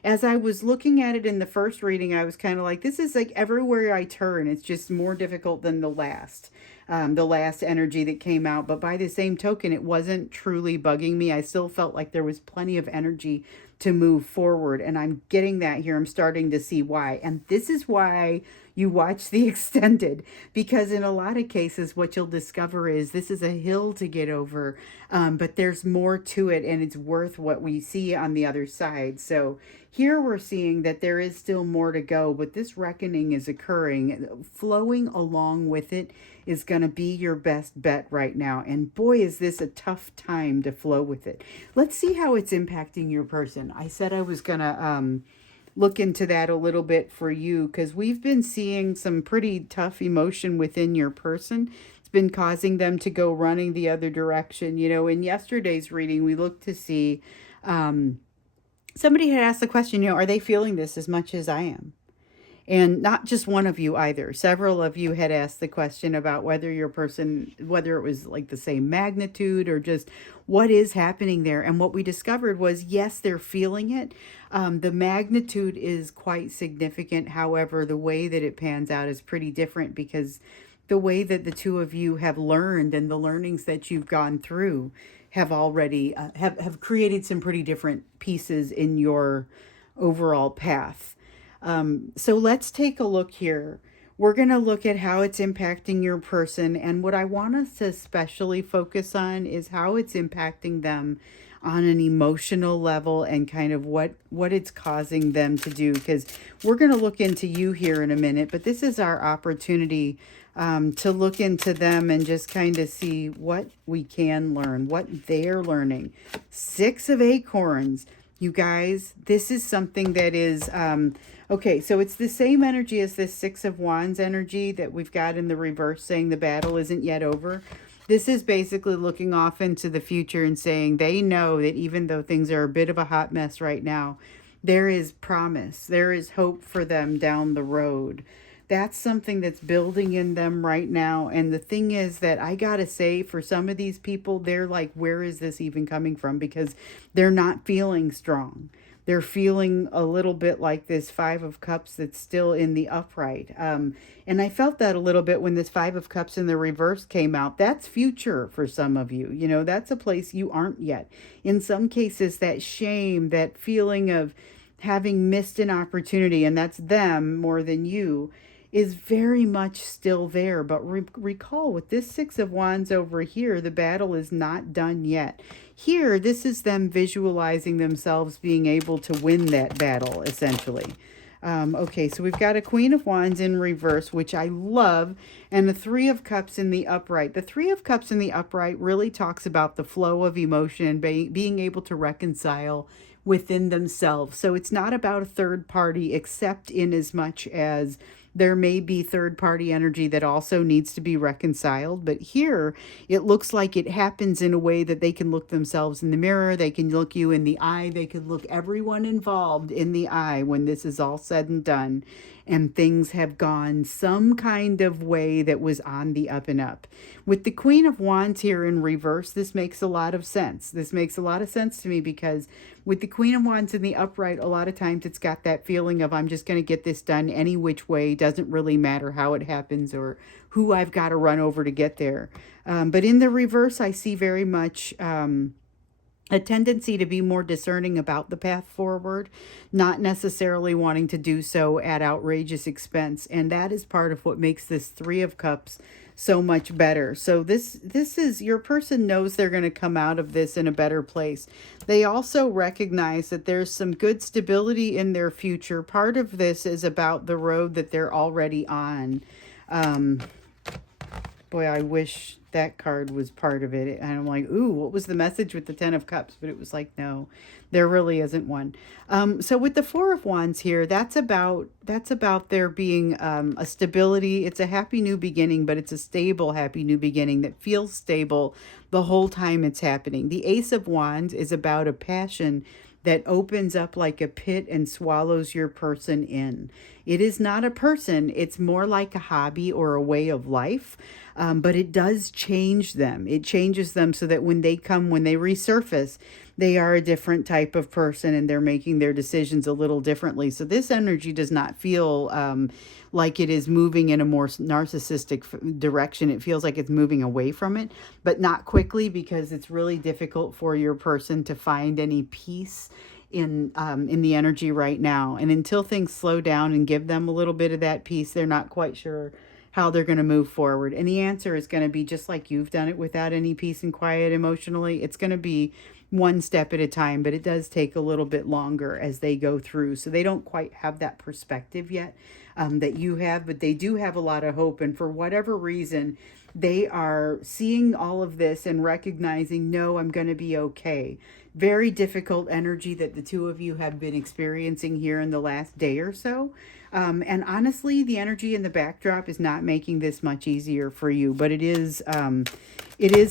as I was looking at it in the first reading, I was kind of like, this is like everywhere I turn, it's just more difficult than the last energy that came out. But by the same token, it wasn't truly bugging me. I still felt like there was plenty of energy to move forward, and I'm getting that here. I'm starting to see why. And this is why you watch the extended, because in a lot of cases what you'll discover is this is a hill to get over, but there's more to it, and it's worth what we see on the other side. So here we're seeing that there is still more to go, but this reckoning is occurring. Flowing along with it is going to be your best bet right now. And boy, is this a tough time to flow with it. Let's see how it's impacting your person. I said I was going to look into that a little bit for you, because we've been seeing some pretty tough emotion within your person. It's been causing them to go running the other direction. You know, in yesterday's reading, we looked to see somebody had asked the question, are they feeling this as much as I am? And not just one of you either. Several of you had asked the question about whether it was like the same magnitude or just what is happening there. And what we discovered was, yes, they're feeling it. The magnitude is quite significant. However, the way that it pans out is pretty different, because the way that the two of you have learned and the learnings that you've gone through have already have created some pretty different pieces in your overall path. So let's take a look here. We're going to look at how it's impacting your person. And what I want us to especially focus on is how it's impacting them on an emotional level, and kind of what it's causing them to do. Because we're going to look into you here in a minute, but this is our opportunity to look into them and just kind of see what we can learn, what they're learning. 6 of acorns. You guys, this is something that is, okay, so it's the same energy as this 6 of wands energy that we've got in the reverse, saying the battle isn't yet over. This is basically looking off into the future and saying they know that even though things are a bit of a hot mess right now, there is promise, there is hope for them down the road. That's something that's building in them right now. And the thing is that I gotta say, for some of these people, they're like, where is this even coming from? Because they're not feeling strong. They're feeling a little bit like this 5 of Cups that's still in the upright. And I felt that a little bit when this 5 of Cups in the reverse came out. That's future for some of you. You know, that's a place you aren't yet. In some cases, that shame, that feeling of having missed an opportunity, and that's them more than you, is very much still there. But recall, with this 6 of wands over here, the battle is not done yet. Here, this is them visualizing themselves being able to win that battle, essentially. Okay, so we've got a Queen of Wands in reverse, which I love, and the 3 of Cups in the upright. The 3 of Cups in the upright really talks about the flow of emotion and being able to reconcile within themselves. So it's not about a third party, except in as much as there may be third party energy that also needs to be reconciled. But here, it looks like it happens in a way that they can look themselves in the mirror, they can look you in the eye, they can look everyone involved in the eye when this is all said and done, and things have gone some kind of way that was on the up and up. With the Queen of Wands here in reverse, this makes a lot of sense. This makes a lot of sense to me, because with the Queen of Wands in the upright, a lot of times it's got that feeling of, I'm just going to get this done any which way. Doesn't really matter how it happens or who I've got to run over to get there. But in the reverse, I see very much a tendency to be more discerning about the path forward, not necessarily wanting to do so at outrageous expense. And that is part of what makes this 3 of Cups so much better. So this is, your person knows they're going to come out of this in a better place. They also recognize that there's some good stability in their future. Part of this is about the road that they're already on. Boy, I wish that card was part of it. And I'm like, ooh, what was the message with the 10 of Cups? But it was like, no, there really isn't one. So with the 4 of Wands here, that's about there being a stability. It's a happy new beginning, but it's a stable, happy new beginning that feels stable the whole time it's happening. The Ace of Wands is about a passion that opens up like a pit and swallows your person in. It is not a person, it's more like a hobby or a way of life, but it does change them. It changes them so that when they resurface, they are a different type of person and they're making their decisions a little differently. So this energy does not feel like it is moving in a more narcissistic direction. It feels like it's moving away from it, but not quickly, because it's really difficult for your person to find any peace in the energy right now. And until things slow down and give them a little bit of that peace, they're not quite sure how they're going to move forward. And the answer is going to be just like you've done it, without any peace and quiet emotionally. It's going to be one step at a time, but it does take a little bit longer as they go through. So they don't quite have that perspective yet that you have, but they do have a lot of hope. And for whatever reason, they are seeing all of this and recognizing, no, I'm going to be okay. Very difficult energy that the two of you have been experiencing here in the last day or so. And honestly, the energy in the backdrop is not making this much easier for you, but it is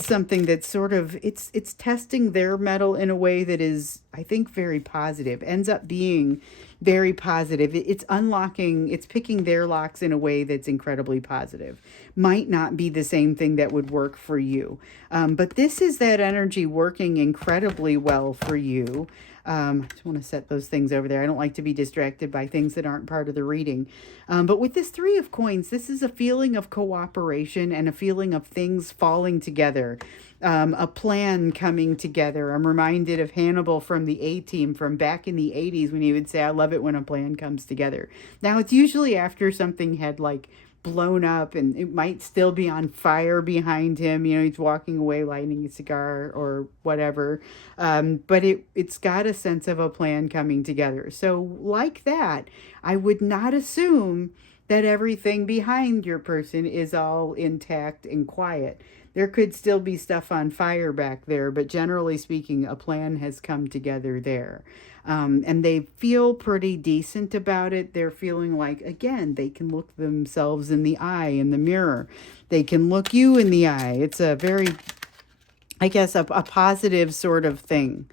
something that's sort of, it's testing their metal in a way that is, I think, very positive, ends up being very positive. It's unlocking, it's picking their locks in a way that's incredibly positive. Might not be the same thing that would work for you. But this is that energy working incredibly well for you. I just want to set those things over there. I don't like to be distracted by things that aren't part of the reading. But with this Three of Coins, this is a feeling of cooperation and a feeling of things falling together, a plan coming together. I'm reminded of Hannibal from the A-Team from back in the 80s when he would say, I love it when a plan comes together. Now, it's usually after something had like blown up and it might still be on fire behind him. You know, he's walking away lighting a cigar or whatever. But it's got a sense of a plan coming together. So like that, I would not assume that everything behind your person is all intact and quiet. There could still be stuff on fire back there, but generally speaking, a plan has come together there. And they feel pretty decent about it. They're feeling like, again, they can look themselves in the eye, in the mirror. They can look you in the eye. It's a very, I guess, a positive sort of thing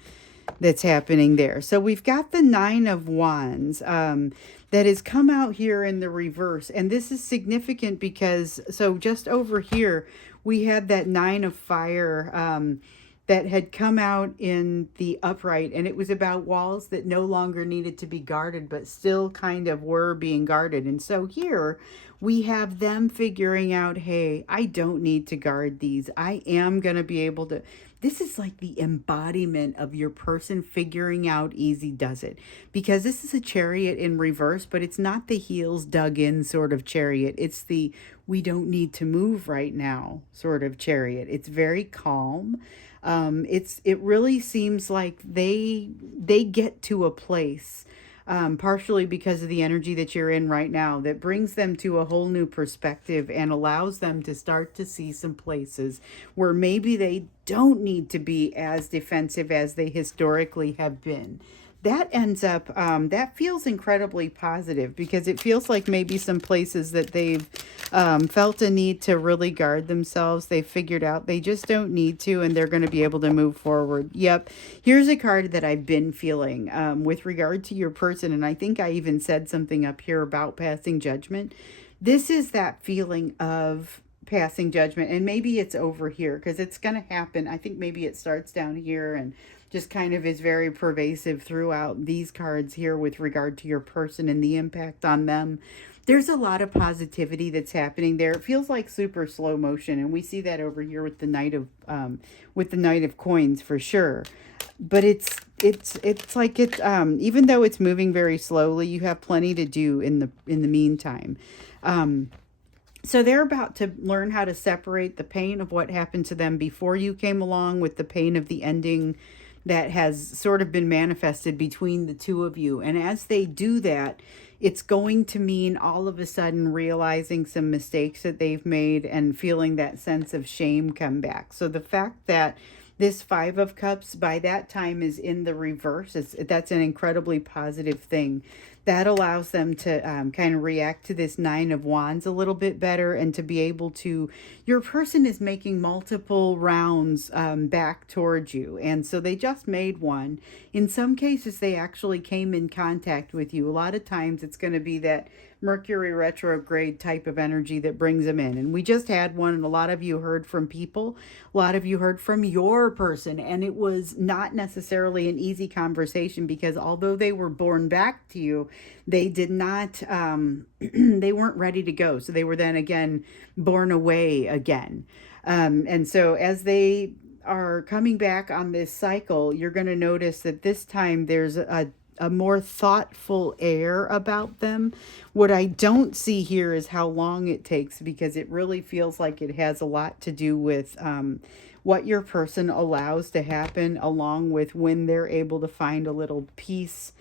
that's happening there. So we've got the Nine of Wands that has come out here in the reverse. And this is significant because, so just over here, we had that Nine of Fire that had come out in the upright, and it was about walls that no longer needed to be guarded, but still kind of were being guarded. And so here we have them figuring out, hey, I don't need to guard these. I am going to be able to. This is like the embodiment of your person figuring out easy does it. Because this is a Chariot in reverse, but it's not the heels dug in sort of Chariot. It's the we don't need to move right now sort of Chariot. It's very calm. It really seems like they get to a place, partially because of the energy that you're in right now, that brings them to a whole new perspective and allows them to start to see some places where maybe they don't need to be as defensive as they historically have been. That ends up, that feels incredibly positive because it feels like maybe some places that they've felt a need to really guard themselves. They figured out they just don't need to, and they're going to be able to move forward. Yep. Here's a card that I've been feeling with regard to your person. And I think I even said something up here about passing judgment. This is that feeling of passing judgment. And maybe it's over here because it's going to happen. I think maybe it starts down here and just kind of is very pervasive throughout these cards here with regard to your person and the impact on them. There's a lot of positivity that's happening there. It feels like super slow motion, and we see that over here with the Knight of Coins for sure. But it's like it even though it's moving very slowly, you have plenty to do in the meantime. So they're about to learn how to separate the pain of what happened to them before you came along with the pain of the ending that has sort of been manifested between the two of you. And as they do that, it's going to mean all of a sudden realizing some mistakes that they've made and feeling that sense of shame come back. So the fact that this Five of Cups by that time is in the reverse, that's an incredibly positive thing. That allows them to kind of react to this Nine of Wands a little bit better and to be able to, your person is making multiple rounds back towards you. And so they just made one. In some cases, they actually came in contact with you. A lot of times it's going to be that Mercury retrograde type of energy that brings them in. And we just had one, and a lot of you heard from people. A lot of you heard from your person, and it was not necessarily an easy conversation because although they were born back to you, they did not, they weren't ready to go. So they were then again born away again. And so as they are coming back on this cycle, you're going to notice that this time there's a more thoughtful air about them. What I don't see here is how long it takes, because it really feels like it has a lot to do with what your person allows to happen, along with when they're able to find a little peace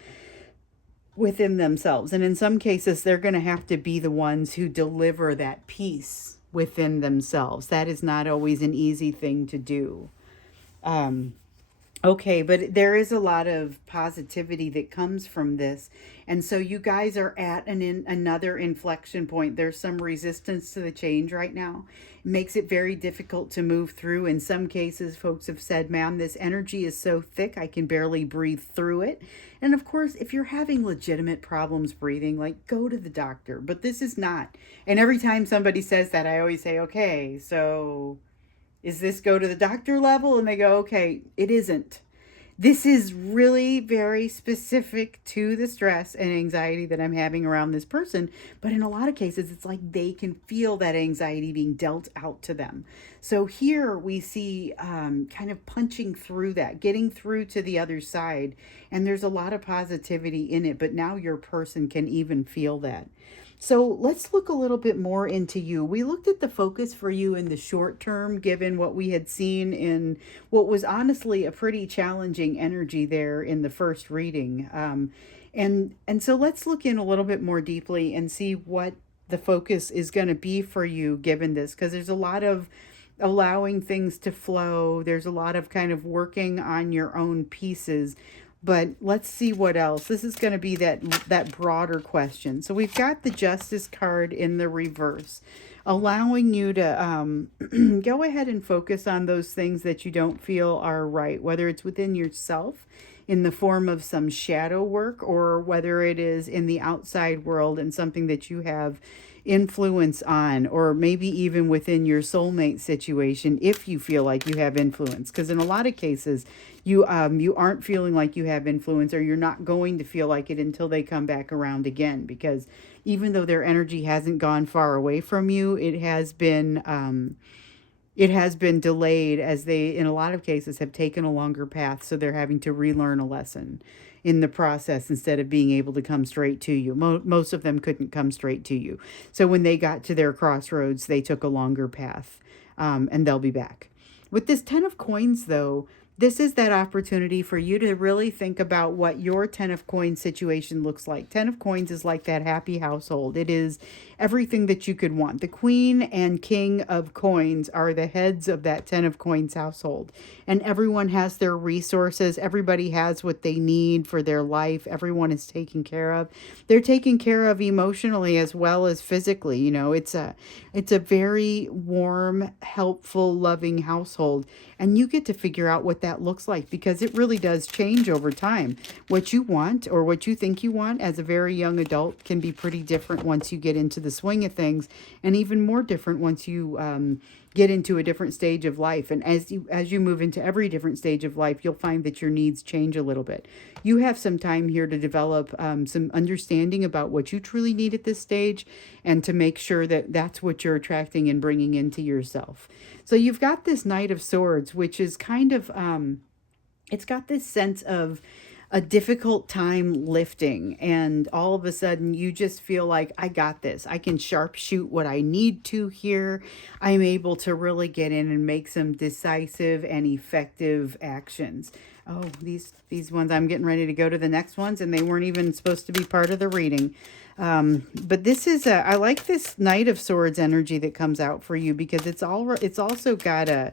within themselves. And in some cases, they're going to have to be the ones who deliver that peace within themselves. That is not always an easy thing to do. Okay, but there is a lot of positivity that comes from this. And so you guys are at another inflection point. There's some resistance to the change right now. It makes it very difficult to move through. In some cases, folks have said, ma'am, this energy is so thick, I can barely breathe through it. And of course, if you're having legitimate problems breathing, like go to the doctor. But this is not. And every time somebody says that, I always say, okay, so is this go to the doctor level? And they go, okay, it isn't. This is really very specific to the stress and anxiety that I'm having around this person. But in a lot of cases, it's like they can feel that anxiety being dealt out to them. So here we see kind of punching through that, getting through to the other side. And there's a lot of positivity in it, but now your person can even feel that. So let's look a little bit more into you. We looked at the focus for you in the short term, given what we had seen in what was honestly a pretty challenging energy there in the first reading. And so let's look in a little bit more deeply and see what the focus is going to be for you given this, because there's a lot of allowing things to flow. There's a lot of kind of working on your own pieces. But let's see what else. This is going to be that broader question. So we've got the Justice card in the reverse, allowing you to go ahead and focus on those things that you don't feel are right, whether it's within yourself in the form of some shadow work, or whether it is in the outside world and something that you have influence on, or maybe even within your soulmate situation if you feel like you have influence, because in a lot of cases you aren't feeling like you have influence, or you're not going to feel like it until they come back around again, because even though their energy hasn't gone far away from you, it has been delayed, as they, in a lot of cases, have taken a longer path. So they're having to relearn a lesson in the process instead of being able to come straight to you. Most of them couldn't come straight to you. So when they got to their crossroads, they took a longer path, and they'll be back. With this 10 of coins, though, this is that opportunity for you to really think about what your 10 of coins situation looks like. 10 of coins is like that happy household. It is everything that you could want. The queen and king of coins are the heads of that 10 of coins household. And everyone has their resources. Everybody has what they need for their life. Everyone is taken care of. They're taken care of emotionally as well as physically. You know, it's a very warm, helpful, loving household. And you get to figure out what that looks like, because it really does change over time. What you want, or what you think you want as a very young adult, can be pretty different once you get into the swing of things, and even more different once you get into a different stage of life. And as you move into every different stage of life, you'll find that your needs change a little bit. You have some time here to develop some understanding about what you truly need at this stage, and to make sure that that's what you're attracting and bringing into yourself. So you've got this Knight of Swords, which is kind of it's got this sense of a difficult time lifting, and all of a sudden you just feel like, I got this. I can sharpshoot what I need to here. I'm able to really get in and make some decisive and effective actions. Oh, these ones, I'm getting ready to go to the next ones, and they weren't even supposed to be part of the reading. But this is I like this Knight of Swords energy that comes out for you, because it's also got a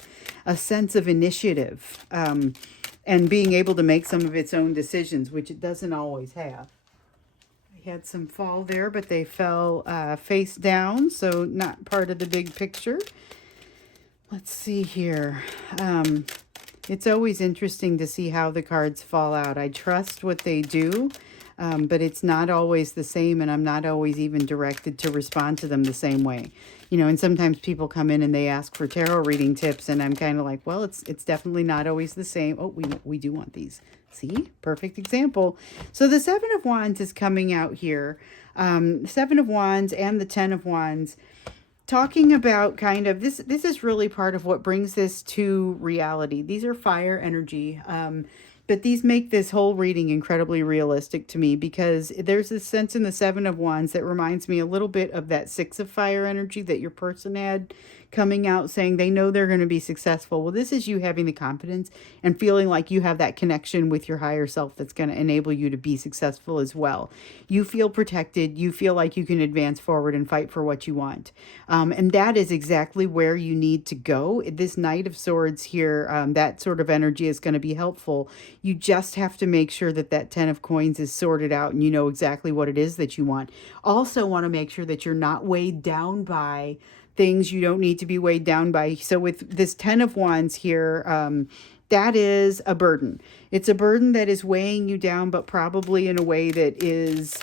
sense of initiative, and being able to make some of its own decisions, which it doesn't always have. I had some fall there, but they fell face down, so not part of the big picture. Let's see here. It's always interesting to see how the cards fall out. I trust what they do, but it's not always the same, and I'm not always even directed to respond to them the same way. You know, and sometimes people come in and they ask for tarot reading tips, and I'm kind of like, well, it's definitely not always the same. Oh, we do want these. See? Perfect example. So the Seven of Wands is coming out here. Seven of Wands and the 10 of Wands, talking about kind of this is really part of what brings this to reality. These are fire energy, but these make this whole reading incredibly realistic to me, because there's this sense in the Seven of Wands that reminds me a little bit of that Six of Fire energy that your person had coming out saying they know they're going to be successful. Well, this is you having the confidence and feeling like you have that connection with your higher self that's going to enable you to be successful as well. You feel protected. You feel like you can advance forward and fight for what you want. And that is exactly where you need to go. This Knight of Swords here, that sort of energy is going to be helpful. You just have to make sure that that 10 of coins is sorted out and you know exactly what it is that you want. Also want to make sure that you're not weighed down by things you don't need to be weighed down by. So with this 10 of Wands here, that is a burden. It's a burden that is weighing you down, but probably in a way that is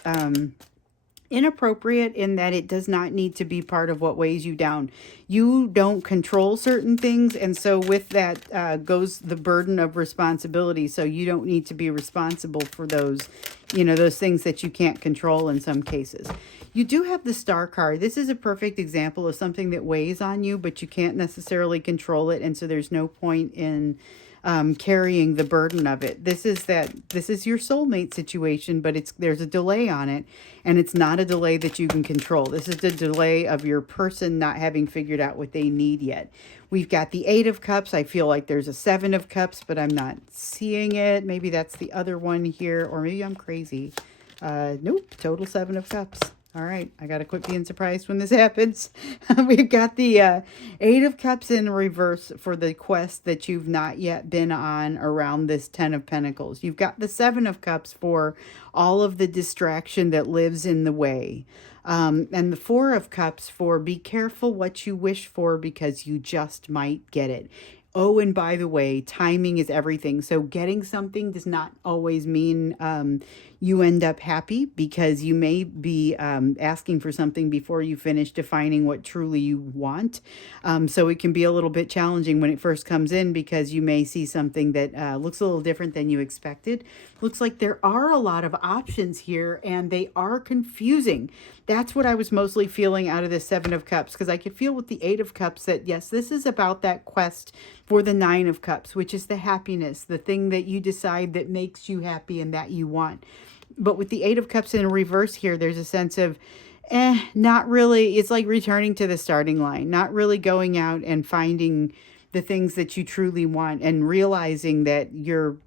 inappropriate, in that it does not need to be part of what weighs you down. You don't control certain things, and so with that goes the burden of responsibility. So you don't need to be responsible for those, those things that you can't control in some cases. You do have the Star card. This is a perfect example of something that weighs on you, but you can't necessarily control it, and so there's no point in carrying the burden of it. This is your soulmate situation, but there's a delay on it, and it's not a delay that you can control. This is the delay of your person not having figured out what they need yet. We've got the 8 of Cups. I feel like there's a 7 of Cups, but I'm not seeing it. Maybe that's the other one here, or maybe I'm crazy. Nope, total 7 of Cups. All right, I got to quit being surprised when this happens. We've got the 8 of Cups in reverse for the quest that you've not yet been on around this 10 of Pentacles. You've got the 7 of Cups for all of the distraction that lives in the way. And the 4 of Cups for be careful what you wish for because you just might get it. Oh, and by the way, timing is everything. So getting something does not always mean you end up happy, because you may be asking for something before you finish defining what truly you want. So it can be a little bit challenging when it first comes in, because you may see something that looks a little different than you expected. Looks like there are a lot of options here, and they are confusing. That's what I was mostly feeling out of the 7 of Cups, because I could feel with the 8 of Cups that, yes, this is about that quest for the 9 of Cups, which is the happiness, the thing that you decide that makes you happy and that you want. But with the 8 of Cups in reverse here, there's a sense of, not really. It's like returning to the starting line, not really going out and finding the things that you truly want, and realizing that your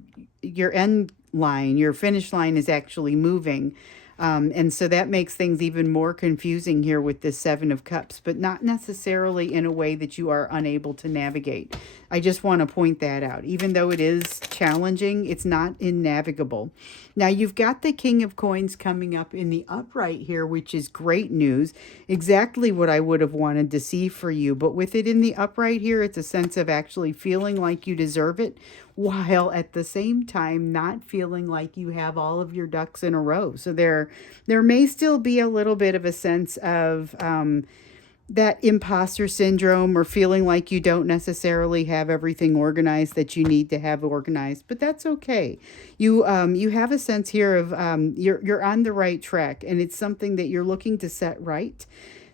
end line, your finish line is actually moving. And so that makes things even more confusing here with this 7 of Cups, but not necessarily in a way that you are unable to navigate. I just want to point that out. Even though it is challenging, it's not innavigable. Now you've got the King of Coins coming up in the upright here, which is great news. Exactly what I would have wanted to see for you. But with it in the upright here, it's a sense of actually feeling like you deserve it, while at the same time not feeling like you have all of your ducks in a row. So there may still be a little bit of a sense of that imposter syndrome, or feeling like you don't necessarily have everything organized that you need to have organized, but that's okay. You have a sense here of you're on the right track, and it's something that you're looking to set right.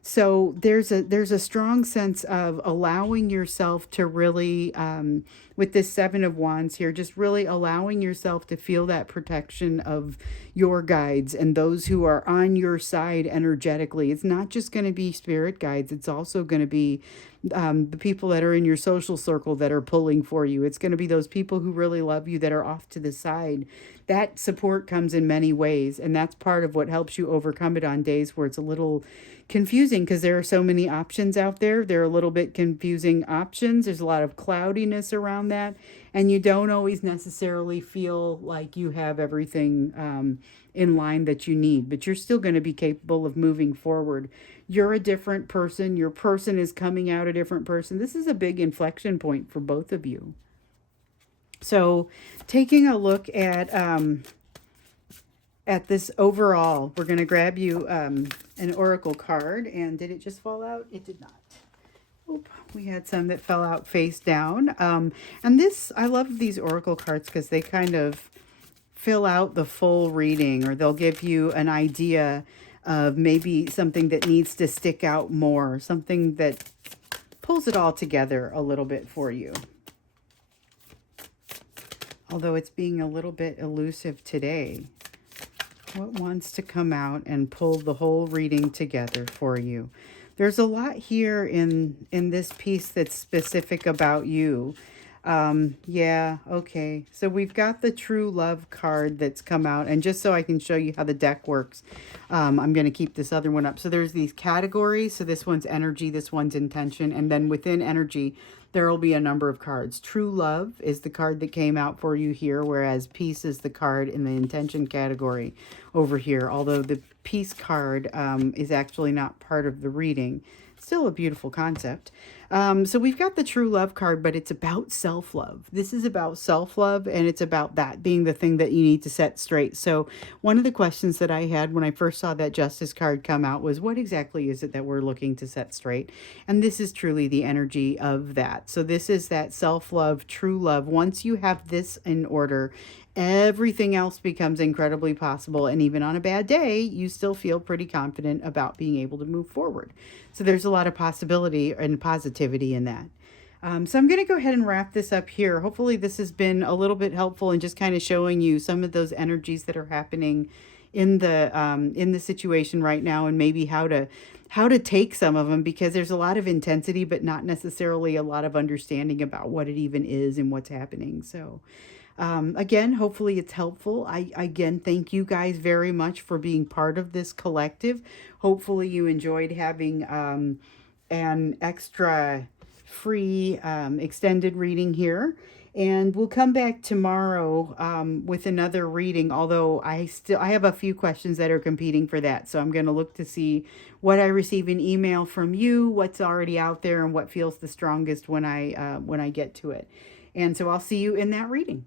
So there's a strong sense of allowing yourself to really, with this 7 of Wands here, just really allowing yourself to feel that protection of your guides and those who are on your side energetically. It's not just going to be spirit guides. It's also going to be the people that are in your social circle that are pulling for you. It's going to be those people who really love you that are off to the side. That support comes in many ways, and that's part of what helps you overcome it on days where it's a little confusing, because there are so many options out there. There are a little bit confusing options. There's a lot of cloudiness around that, and you don't always necessarily feel like you have everything in line that you need, but you're still going to be capable of moving forward. You're a different person. Your person is coming out a different person. This is a big inflection point for both of you. So taking a look at this overall, we're going to grab you an oracle card. And did it just fall out? It did not. Oop, we had some that fell out face down. And this, I love these oracle cards because they kind of fill out the full reading, or they'll give you an idea of maybe something that needs to stick out more, something that pulls it all together a little bit for you. Although it's being a little bit elusive today. What wants to come out and pull the whole reading together for you? there's a lot here in this piece that's specific about you. Yeah, okay. So we've got the true love card that's come out. And just so I can show you how the deck works, I'm going to keep this other one up. So there's these categories. So this one's energy, this one's intention. And then within energy, there will be a number of cards. True love is the card that came out for you here, whereas peace is the card in the intention category over here. Although the peace card is actually not part of the reading. Still a beautiful concept. So we've got the true love card, but it's about self-love. This is about self-love, and it's about that being the thing that you need to set straight. So one of the questions that I had when I first saw that justice card come out was, what exactly is it that we're looking to set straight? And this is truly the energy of that. So this is that self-love, true love. Once you have this in order, everything else becomes incredibly possible. And even on a bad day, you still feel pretty confident about being able to move forward. So there's a lot of possibility and positivity in that. So I'm going to go ahead and wrap this up here. Hopefully this has been a little bit helpful in just kind of showing you some of those energies that are happening in the situation right now, and maybe how to take some of them, because there's a lot of intensity, but not necessarily a lot of understanding about what it even is and what's happening. So again, hopefully it's helpful. I again thank you guys very much for being part of this collective. Hopefully you enjoyed having an extra free extended reading here. And we'll come back tomorrow with another reading, although I have a few questions that are competing for that. So I'm going to look to see what I receive in email from you, what's already out there, and what feels the strongest when I get to it. And so I'll see you in that reading.